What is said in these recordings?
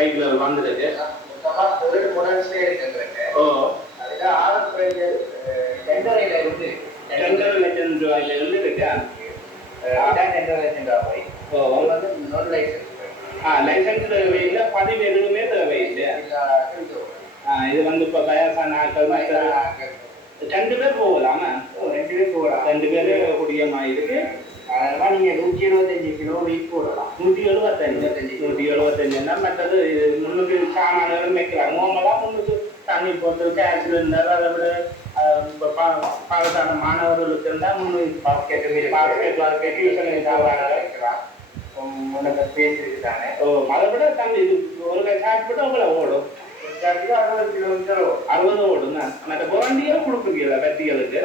Cycle வந்துருக்கு. ஓ அதுக்கு ஆலப்புழையில் 2.5 இருந்து 2.5 லட்சம் ரூபாயில இருந்து இருக்கா? 2.5 லட்சம் ரூபாய். ஓ அது வந்து நோட் லைசன்ஸ். லைசன்ஸ் தேவையில்லை, பதிவு எதுவுமே தேவையில்லை. இது வந்து இப்போ வயசான ஆட்கள் ரெண்டு பேர் போகலாமா? 2 பேர் போகலாம். 2 பேர் குடியமா இருக்கு. அதனால நீங்க 175 கிலோ வெயிட் போடலாம். 175 மற்றது முன்னுக்கு சாமான்கள் வைக்கிறாங்க. நோமெல்லாம் முன்னுக்கு தண்ணி போட்டு கேஸ் சிலிண்டர், அதை விட பாலத்தான மாணவர்களுக்கு இருந்தால் முன்னுக்கு பாஸ்கெட் டியூஷன் சாப்பாடு வைக்கலாம். முன்னே ஸ்பேஸ் இருக்குதானே. அதை விட தண்ணி ஒரு சாப்பிட்டு உங்களை ஓடும். 60 கிலோமீட்டர் 60 ஓடுங்க. மற்ற வாரண்டியாக கொடுக்குறீங்களா வட்டிகளுக்கு?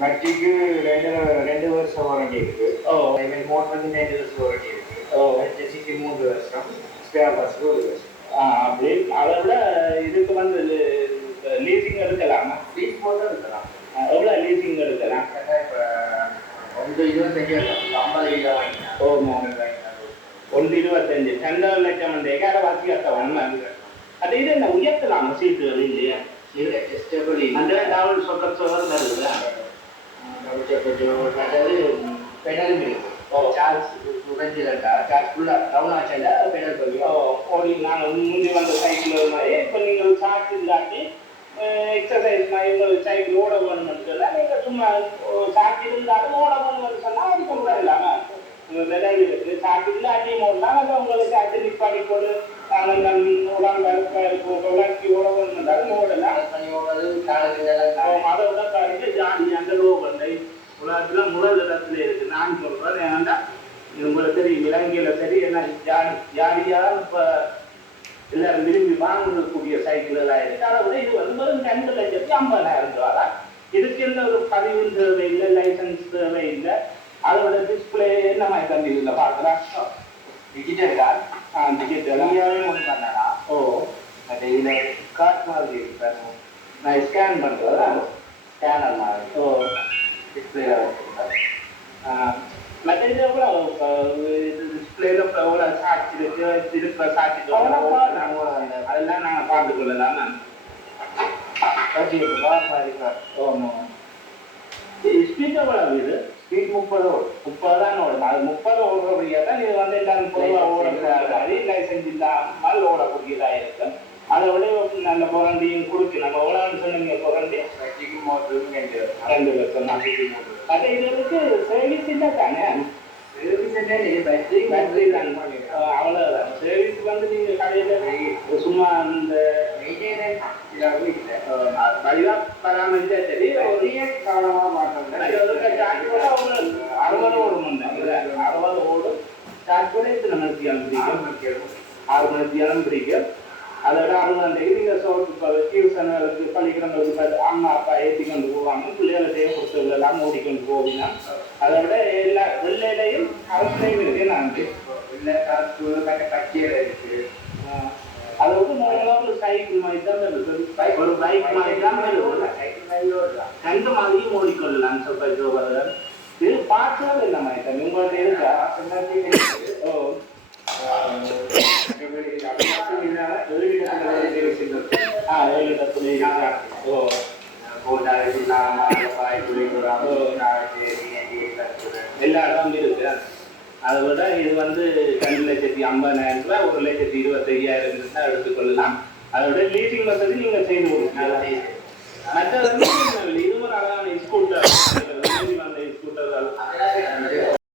வட்டிக்கு 2 வருஷம் வாரண்டி இருக்கு. மோட்டர் வந்து 2 வருஷம் வாரண்டி இருக்கு. எலக்ட்ரிசிட்டி 3 வருஷம், ஸ்பேர் பார்ட்ஸ்க்கு 1 வருஷம். அப்படி அதை விட இதுக்கு வந்து லீசிங் எடுக்கலாமா? லீஸ் போட்டு இருக்கலாம். எவ்வளோ லீசிங் எடுக்கலாம்? இப்போ 25 50 கிலோ வாங்கிக்கலாம். 1.25 2 லட்சம் வந்து எகார வாசி கட்டணும். அது இது என்ன உயர்த்தலாமா சீட்டுகள் இல்லையா? இல்லை, அட்ஜஸ்டபிள். அந்த டவுன் சொக்கர் தருது. கொஞ்சம் அதாவது பெடல் இருக்கு. சார்ஜ் குறைஞ்சிலண்டா சார்ஜ் ஃபுல்லாக டவுன் ஆச்சுன்னா பெடல் பண்ணி நாங்கள் முந்தி வந்த சைக்கிள் மாதிரி இப்போ நீங்கள் சார்ஜ் இல்லாட்டி எக்ஸசைஸ் மாதிரி உங்களுக்கு சைக்கிள் ஓட வேணும்னு சொன்னால் நீங்கள் சும்மா சார்ஜ் இருந்தாலும் ஓட வேணும்னு சொன்னால் அது கொண்டு இல்லாமல் பெடல் இருக்குது. சார்ஜ் இல்லாட்டியும் ஓடலாம். அதை உங்களுக்கு சார்ஜ் நிப்பாடி போட்டு வளர்ச்சி ஓட வேணும்னாலும் ஓடலாம். பண்ணி ஓடுறது காலத்தில் அதை விட பாருங்க ஜாதி அந்த லோகண்டை உலகத்தில் முதல் இடத்துல இருக்கு. நான் சொல்றேன் ஏன்னா உங்களுக்கு தெரியும், இலங்கையில சரி என்ன ஜாலியாக இப்போ எல்லாரும் விரும்பி வாங்கக்கூடிய சைக்கிள்களாக இருக்கு. அதை விட இது வந்து 2,50,000 ரூபா. இதுக்கு எந்த ஒரு பதிவு தேவை இல்லை, லைசன்ஸ் தேவை இல்லை. அதோட டிஸ்பிளே என்ன மாதிரி தம்பி இதில் பார்க்கலாம்? Digital card. டிஜிட்டல் ஒன்று பண்ணலாம். அது இதில் கார்ட் மாதிரி இருக்கு. நான் ஸ்கேன் பண்ணுறதா? ஸ்கேனர் மாதிரி டிஸ்பிளேல மற்ற இது எவ்வளோ டிஸ்பிளேல எவ்வளோ சாட்சி இருக்கு, திருப்ப சாட்சி அதெல்லாம் நாங்கள் பார்த்துக்கொள்ளலாம். ஸ்பீட் எவ்வளோ இது? ஸ்பீட் 30 தான் ஓடும். அது 30 ஓடுறபடியா தான் இது வந்து எல்லாரும் பொதுவாக ஓடக்கூடாது. லைசன்ஸ் இல்லாமல் ஓடக்கூடியதாக இருக்கு. அதை விட நல்ல புரண்டியும் கொடுக்கு. நம்ம எவ்வளோன்னு சொன்னீங்க புரண்டி? வட்டிக்கு மோட்டரும் 2 லட்சம் தான். அது இதுக்கு சர்வீஸ் இல்லை தானே? பேட்டரி தான். அவ்வளோதான். சர்வீஸ் வந்து நீங்கள் கடையில் சும்மா இந்த வழியாக பராமரிச்சா சரி. கவனமாக மாட்டோம். 60 ஓடும். 60 ஓடும். சார்ஜ் கூட எத்தனை மணிக்கு அனுப்பிடிக்கும்? 6 மணிக்கு பிடிக்கும். அதை விட 60 நீங்கள் இப்போ டியூஷனுக்கு பள்ளிக்கூடங்களுக்கு அம்மா அப்பா ஏற்றி கொண்டு போவாங்க. பிள்ளைகள்டையும் கொடுத்து எல்லாம் ஓடிக்கொண்டு போவீங்க. அதை விட எல்லா வெள்ளையிலையும் அரசுலையும் இருக்கு. நான் கட்சியில் இருக்கு. அதை விட்டு ஒரு சைக்கிள் மாதிரி தான் இருக்கு. ஒரு பைக் மாதிரி தான் ரெண்டு மாதிரியும் ஓடிக்கொள்ளலாம். இது பார்க்கறது இல்லை மாதிரி உங்கள்கிட்ட இருக்கா? எல்லா இடமும் இருக்கு. அதை விட இது வந்து 2,50,000 ரூபாய், 1,25,000 தான் எடுத்துக்கொள்ளலாம். அதை விட லீசிங் வசதி நீங்க செய்து கொடுக்கலாம். மற்ற